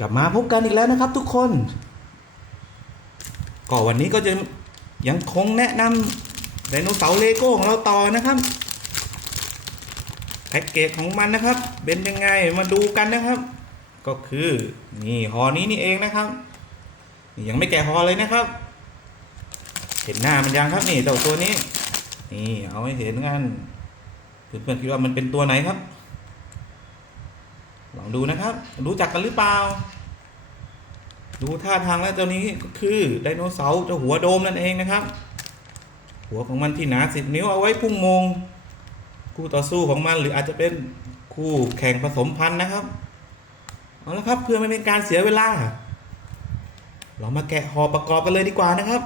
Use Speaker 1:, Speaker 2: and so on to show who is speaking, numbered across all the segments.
Speaker 1: กลับมาพบกันอีกแล้วนะครับทุกคน ก็วันนี้ก็จะยังคงแนะนำไดโนเสาร์เลโก้ของเราต่อนะครับ แพ็กเกจของมันนะครับ เป็นยังไงมาดูกันนะครับ ก็คือนี่หอนี้นี่เองนะครับ ยังไม่แกะหอเลยนะครับ เห็นหน้ามันยังครับนี่เจ้าตัวนี้ นี่เอาให้เห็นกันเพื่อนๆคิดว่ามันเป็นตัวไหนครับ ลองดูนะครับ รู้จักกันหรือเปล่า ดูท่าทางแล้วเจ้านี้ก็คือไดโนเสาร์เจ้าหัวโดมนั่นเองนะครับ หัวของมันที่หนาสิบนิ้วเอาไว้พุ่งมง คู่ต่อสู้ของมันหรืออาจจะเป็นคู่แข่งผสมพันธุ์นะครับ เอาละครับเพื่อไม่เป็นการเสียเวลา เรามาแกะห่อประกอบกันเลยดีกว่านะครับ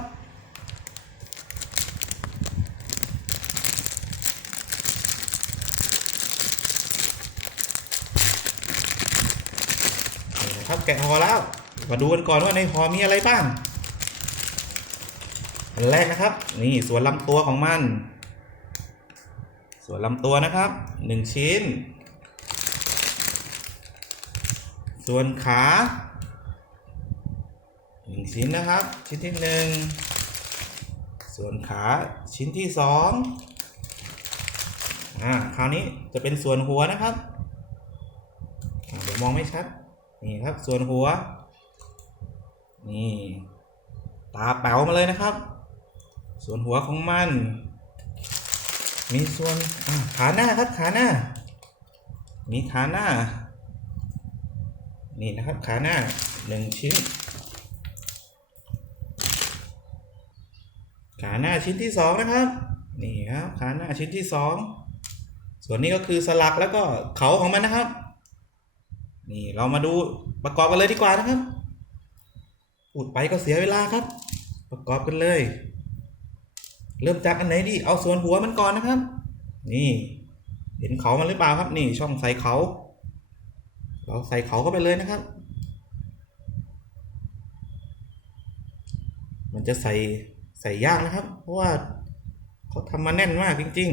Speaker 1: ครับแกะห่อแล้ว มาดูกันก่อนว่าในห่อมีอะไรบ้างอันแรกนะครับ นี่ส่วนลำตัวของมัน ส่วนลำตัวนะครับหนึ่งชิ้น ส่วนขาหนึ่งชิ้นนะครับ ชิ้นที่หนึ่งส่วนขาชิ้นที่สองอ่าคราวนี้จะเป็นส่วนหัวนะครับเดี๋ยวมองไม่ชัด นี่ครับส่วนหัว นี่ ตาแป๋วมาเลยนะครับ ส่วนหัวของมัน มีส่วนขาหน้าครับขาหน้า มีขาหน้า นี่นะครับขาหน้าหนึ่งชิ้น ขาหน้าชิ้นที่สองนะครับ นี่ครับขาหน้าชิ้นที่สองส่วนนี้ก็คือสลักแล้วก็เขาของมันนะครับ นี่เรามาดูประกอบกันเลยดีกว่านะครับพูดไปก็เสียเวลาครับ ประกอบกันเลย เริ่มจากอันไหนดี เอาส่วนหัวมันก่อนนะครับ นี่ เห็นเขามันหรือเปล่าครับ นี่ช่องใส่เขา เราใส่เขาเข้าไปเลยนะครับ มันจะใส่ใส่ยากนะครับ เพราะว่าเขาทำมาแน่นมากจริง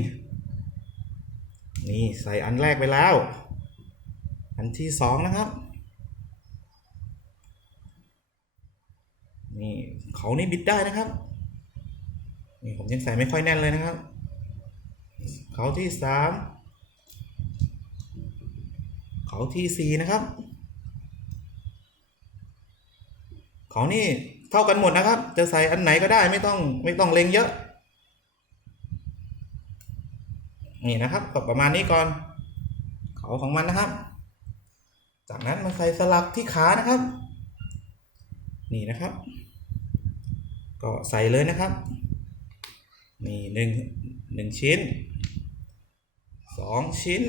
Speaker 1: ๆ นี่ใส่อันแรกไปแล้ว อันที่สองนะครับ นี่เขานี่บิดได้นะครับ นี่ผมยังใส่ไม่ค่อยแน่นเลยนะครับ เขาที่สามเขาที่สี่นะครับเขานี่เท่ากันหมดนะครับ จะใส่อันไหนก็ได้ไม่ต้องไม่ต้องเล็งเยอะ นี่นะครับก็ประมาณนี้ก่อน เขาของมันนะครับ จากนั้นมาใส่สลักที่ขานะครับ นี่นะครับ ก็ใส่เลยนะครับ นี่หนึ่งหนึ่งชิ้นสองชิ้น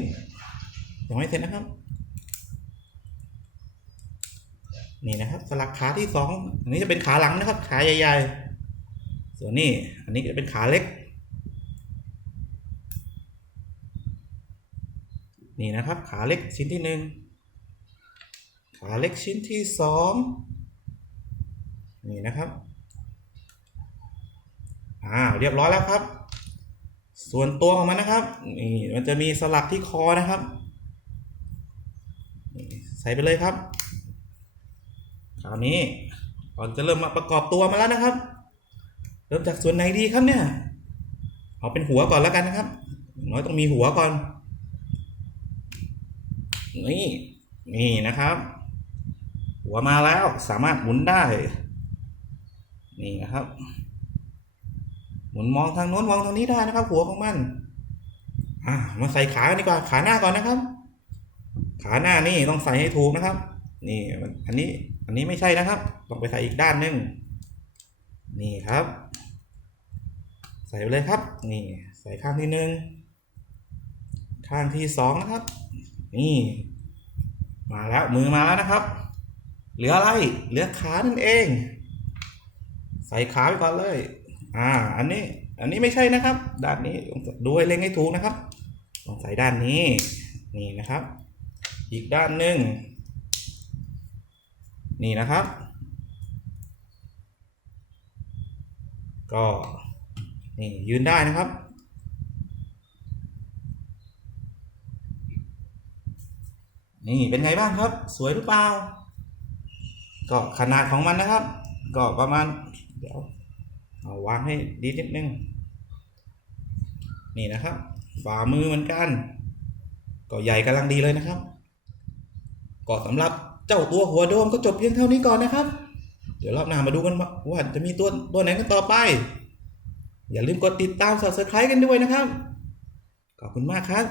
Speaker 1: ยังไม่เสร็จนะครับ นี่นะครับสลักขาที่สองอันนี้จะเป็นขาหลังนะครับ ขาใหญ่ๆ ส่วนนี้อันนี้จะเป็นขาเล็ก นี่นะครับ ขาเล็กชิ้นที่หนึ่ง ขาเล็กชิ้นที่สองนี่นะครับ อ่า เรียบร้อยแล้วครับ ส่วนตัวของมันนะครับ นี่ มันจะมีสลักที่คอนะครับ ใส่ไปเลยครับ คราวนี้เราจะเริ่มมาประกอบตัวมาแล้วนะครับ เริ่มจากส่วนไหนดีครับเนี่ย เอาเป็นหัวก่อนแล้วกันนะครับ น้อยต้องมีหัวก่อน นี่ นี่นะครับ หัวมาแล้วสามารถหมุนได้ นี่นะครับ หมุนมองทางโน้นมองทางนี้ได้นะครับ หัวของมันอ่ามาใส่ขากันดีกว่าขาหน้าก่อนนะครับ ขาหน้านี่ต้องใส่ให้ถูกนะครับ นี่อันนี้อันนี้ไม่ใช่นะครับ ต้องไปใส่อีกด้านหนึ่งนี่ครับ ใส่ไปเลยครับ นี่ใส่ข้างที่หนึ่งข้างที่สองนะครับ นี่ มาแล้วมือมาแล้วนะครับ เหลืออะไร เหลือขานั่นเอง ใส่ขาไปก่อนเลย อ่า อันนี้ อันนี้ไม่ใช่นะครับ ด้านนี้ดูให้เล็งให้ถูกนะครับต้องใส่ด้านนี้ นี่นะครับ อีกด้านหนึ่ง นี่นะครับ ก็นี่ยืนได้นะครับนี่เป็นไงบ้างครับ สวยหรือเปล่า ก็ขนาดของมันนะครับ ก็ประมาณ เดี๋ยวเอาวางให้ดีนิดนึง นี่นะครับฝ่ามือเหมือนกัน ก็ใหญ่กำลังดีเลยนะครับ ก็สำหรับเจ้าตัวหัวโดมก็จบเพียงเท่านี้ก่อนนะครับ เดี๋ยวรอบหน้ามาดูกันว่าจะมีตัวตัวไหนกันต่อไป อย่าลืมกดติดตาม subscribe กันด้วยนะครับ ขอบคุณมากครับ